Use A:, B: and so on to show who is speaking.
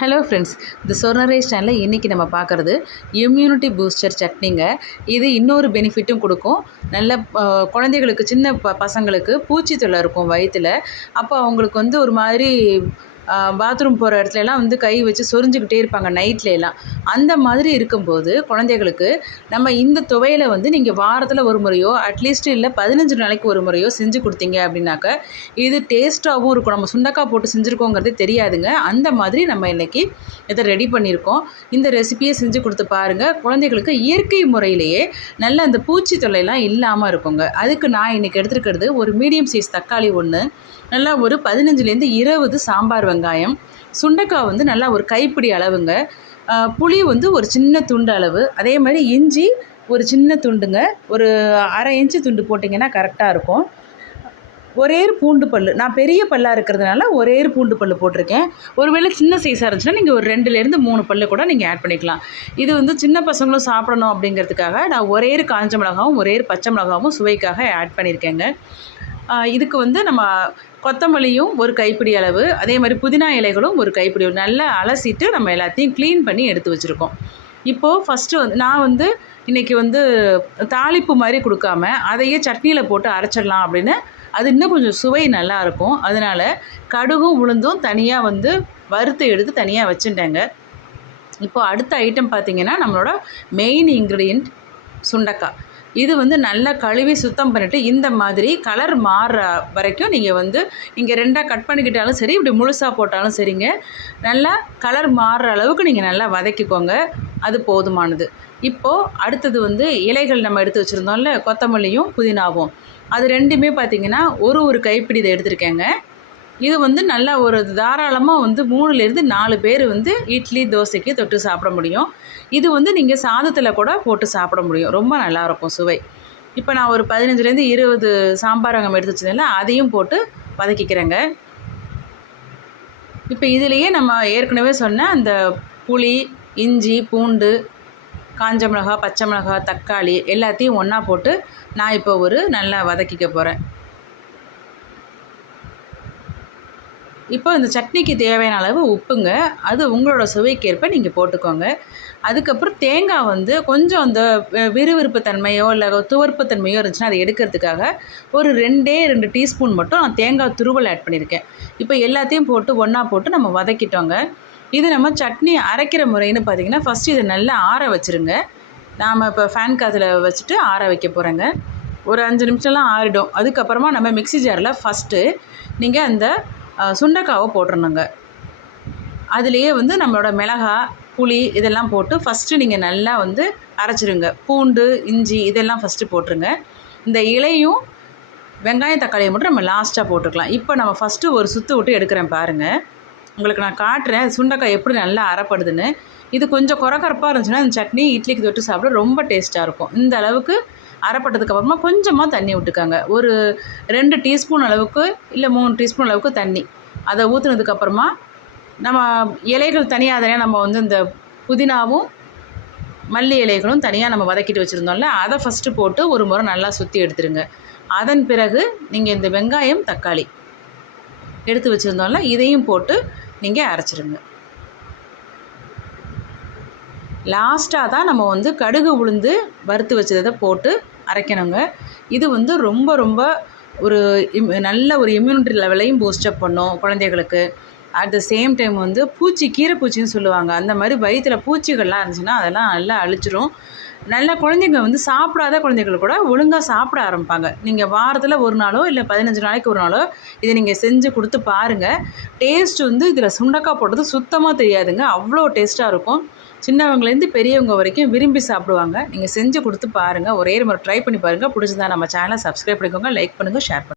A: Hello friends இந்த சொர்ணரேஸ் சேனலில் இன்றைக்கி நம்ம பார்க்குறது இம்யூனிட்டி பூஸ்டர் சட்னிங்க. இது இன்னொரு பெனிஃபிட்டும் கொடுக்கும். நல்ல குழந்தைகளுக்கு சின்ன ப பசங்களுக்கு பூச்சி தொல்லை இருக்கும் வயிற்றில் அப்போ அவங்களுக்கு வந்து ஒரு மாதிரி பாத்ரூம் போகிற இடத்துலலாம் வந்து கை வச்சு சொரிஞ்சுக்கிட்டே இருப்பாங்க நைட்லலாம் அந்த மாதிரி இருக்கும்போது குழந்தைகளுக்கு நம்ம இந்த துவையில வந்து நீங்கள் வாரத்தில் ஒரு முறையோ அட்லீஸ்ட் இல்லை பதினஞ்சு நாளைக்கு ஒரு முறையோ செஞ்சு கொடுத்தீங்க அப்படின்னாக்க இது டேஸ்ட்டாகவும் இருக்கும். நம்ம சுண்டக்காய் போட்டு செஞ்சுருக்கோங்கிறதே தெரியாதுங்க. அந்த மாதிரி நம்ம இன்றைக்கி இதை ரெடி பண்ணியிருக்கோம். இந்த ரெசிபியை செஞ்சு கொடுத்து பாருங்கள் குழந்தைகளுக்கு இயற்கை முறையிலேயே நல்ல அந்த பூச்சி தொல்லைலாம் இல்லாமல் இருக்குங்க. அதுக்கு நான் இன்றைக்கி எடுத்துருக்கிறது ஒரு மீடியம் சைஸ் தக்காளி ஒன்று நல்லா ஒரு பதினஞ்சுலேருந்து இருபது சாம்பார் வெங்காயம் வெங்காயம். சுண்டைக்காய் வந்து நல்லா ஒரு கைப்பிடி அளவுங்க. புளி வந்து ஒரு சின்ன துண்டு அளவு. அதே மாதிரி இஞ்சி ஒரு சின்ன துண்டுங்க. ஒரு அரை இன்ச்சு துண்டு போட்டிங்கன்னா கரெக்டாக இருக்கும். ஒரே ஒரு பூண்டு பல் நான் பெரிய பல்லாக இருக்கிறதுனால ஒரே ஒரு பூண்டு பல் போட்டிருக்கேன். ஒருவேளை சின்ன சைஸாக இருந்துச்சுன்னா நீங்கள் ஒரு ரெண்டுலேருந்து மூணு பல்லு கூட நீங்கள் ஆட் பண்ணிக்கலாம். இது வந்து சின்ன பசங்களும் சாப்பிடணும் அப்படிங்கிறதுக்காக நான் ஒரே ஒரு காஞ்ச மிளகாவும் ஒரே ஒரு பச்சை மிளகாவும் சுவைக்காக ஆட் பண்ணியிருக்கேங்க. இதுக்கு வந்து நம்ம கொத்தமல்லியும் ஒரு கைப்பிடி அளவு அதே மாதிரி புதினா இலைகளும் ஒரு கைப்பிடி அளவு. நல்லா அலசிட்டு நம்ம எல்லாத்தையும் க்ளீன் பண்ணி எடுத்து வச்சுருக்கோம். இப்போது ஃபஸ்ட்டு வந்து நான் வந்து இன்றைக்கி வந்து தாளிப்பு மாதிரி கொடுக்காம அதையே சட்னியில் போட்டு அரைச்சிடலாம் அப்படின்னு அது இன்னும் கொஞ்சம் சுவை நல்லா இருக்கும். அதனால் கடுகும் உளுந்தும் தனியாக வந்து வறுத்து எடுத்து தனியாக வச்சுட்டேங்க. இப்போது அடுத்த ஐட்டம் பார்த்தீங்கன்னா நம்மளோட மெயின் இன்க்ரீடியண்ட் சுண்டக்காய். இது வந்து நல்லா கழுவி சுத்தம் பண்ணிவிட்டு இந்த மாதிரி கலர் மாறுற வரைக்கும் நீங்கள் வந்து நீங்கள் ரெண்டாக கட் பண்ணிக்கிட்டாலும் சரி இப்படி முழுசாக போட்டாலும் சரிங்க. நல்லா கலர் மாறுற அளவுக்கு நீங்கள் நல்லா வதக்கிக்கோங்க. அது போதுமானது. இப்போது அடுத்தது வந்து இலைகள் நம்ம எடுத்து வச்சுருந்தோம்ல கொத்தமல்லியும் புதினாவும். அது ரெண்டுமே பார்த்திங்கன்னா ஒரு ஒரு கைப்பிடி இதை எடுத்திருக்கேங்க. இது வந்து நல்லா ஒரு தாராளமாக வந்து மூணுலேருந்து நாலு பேர் வந்து இட்லி தோசைக்கு தொட்டு சாப்பிட முடியும். இது வந்து நீங்கள் சாதத்தில் கூட போட்டு சாப்பிட முடியும். ரொம்ப நல்லாயிருக்கும் சுவை. இப்போ நான் ஒரு பதினஞ்சுலேருந்து இருபது சாம்பார் அங்கம் எடுத்து வச்சதுனால அதையும் போட்டு வதக்கிக்கிறேங்க. இப்போ இதுலேயே நம்ம ஏற்கனவே சொன்ன அந்த புளி இஞ்சி பூண்டு காஞ்ச மிளகா பச்சை மிளகா தக்காளி எல்லாத்தையும் ஒன்றா போட்டு நான் இப்போ ஒரு நல்லா வதக்கிக்க போகிறேன் இப்போ இந்த சட்னிக்கு தேவையான அளவு உப்புங்க. அது உங்களோட சுவைக்கேற்ப நீங்கள் போட்டுக்கோங்க. அதுக்கப்புறம் தேங்காய் வந்து கொஞ்சம் அந்த விறுவிறுப்பு தன்மையோ இல்லை துவர்ப்பு தன்மையோ இருந்துச்சுன்னா அதை எடுக்கிறதுக்காக ஒரு ரெண்டே ரெண்டு டீஸ்பூன் மட்டும் நான் தேங்காய் துருவல் ஆட் பண்ணியிருக்கேன். இப்போ எல்லாத்தையும் போட்டு ஒன்றா போட்டு நம்ம வதக்கிட்டோங்க. இது நம்ம சட்னி அரைக்கிற முறைன்னு பார்த்தீங்கன்னா ஃபஸ்ட்டு இதை நல்லா ஆற வச்சுருங்க. நாம் இப்போ ஃபேன் காதில் வச்சுட்டு ஆற வைக்க போகிறேங்க ஒரு அஞ்சு நிமிஷம்லாம் ஆறிடும். அதுக்கப்புறமா நம்ம மிக்ஸி ஜாரில் ஃபஸ்ட்டு நீங்கள் அந்த சுண்டைக்காவை போட்டுறணுங்க. அதுலேயே வந்து நம்மளோட மிளகா புளி இதெல்லாம் போட்டு ஃபஸ்ட்டு நீங்கள் நல்லா வந்து அரைச்சிருங்க. பூண்டு இஞ்சி இதெல்லாம் ஃபஸ்ட்டு போட்டுருங்க. இந்த இலையும் வெங்காயம் தக்காளியை மட்டும் நம்ம லாஸ்ட்டாக போட்டுக்கலாம். இப்போ நம்ம ஃபஸ்ட்டு ஒரு சுற்று விட்டு எடுக்கிறேன் பாருங்கள் உங்களுக்கு நான் காட்டுறேன். சுண்டைக்காய் எப்படி நல்லா அறப்படுதுன்னு இது கொஞ்சம் குறக்கரப்பாக இருந்துச்சுன்னா இந்த சட்னி இட்லிக்கு தொட்டு சாப்பிட ரொம்ப டேஸ்ட்டாக இருக்கும். இந்த அளவுக்கு அறப்பட்டதுக்கப்புறமா கொஞ்சமாக தண்ணி விட்டுக்காங்க. ஒரு ரெண்டு டீஸ்பூன் அளவுக்கு இல்லை மூணு டீஸ்பூன் அளவுக்கு தண்ணி. அதை ஊற்றுனதுக்கப்புறமா நம்ம இலைகள் தனியாக தனியாக நம்ம வந்து இந்த புதினாவும் மல்லி இலைகளும் தனியாக நம்ம வதக்கிட்டு வச்சுருந்தோம்ல அதை ஃபஸ்ட்டு போட்டு ஒரு முறை நல்லா சுற்றி எடுத்துருங்க. அதன் பிறகு நீங்கள் இந்த வெங்காயம் தக்காளி எடுத்து வச்சுருந்தோம்ல இதையும் போட்டு நீங்கள் அரைச்சிருங்க. லாஸ்ட்டாக தான் நம்ம வந்து கடுகு உளுந்து வறுத்து வச்சதை போட்டு அரைக்கணுங்க. இது வந்து ரொம்ப ரொம்ப ஒரு இம் நல்ல ஒரு இம்யூனிட்டி லெவலையும் பூஸ்டப் பண்ணும் குழந்தைகளுக்கு. அட் த சேம் டைம் வந்து பூச்சி கீரைப்பூச்சின்னு சொல்லுவாங்க. அந்த மாதிரி வயிற்றில் பூச்சிகள்லாம் இருந்துச்சுன்னா அதெல்லாம் நல்லா அழிச்சிரும். நல்லா குழந்தைங்க வந்து சாப்பிடாத குழந்தைகள் கூட ஒழுங்காக சாப்பிட ஆரம்பிப்பாங்க. நீங்கள் வாரத்தில் ஒரு நாளோ இல்லை பதினஞ்சு நாளைக்கு ஒரு நாளோ இதை நீங்கள் செஞ்சு கொடுத்து பாருங்கள் டேஸ்ட் வந்து இதில் சுண்டக்காய் போட்டது சுத்தமாக தெரியாதுங்க. அவ்வளோ டேஸ்ட்டாக இருக்கும். சின்னவங்கலேருந்து பெரியவங்க வரைக்கும் விரும்பி சாப்பிடுவாங்க. நீங்கள் செஞ்சு கொடுத்து பாருங்கள் ஒரே முறை ட்ரை பண்ணி பாருங்கள் பிடிச்சிருந்தா நம்ம சேனலை சப்ஸ்கிரைப் பண்ணிக்கோங்க லைக் பண்ணுங்கள் ஷேர் பண்ணுங்கள்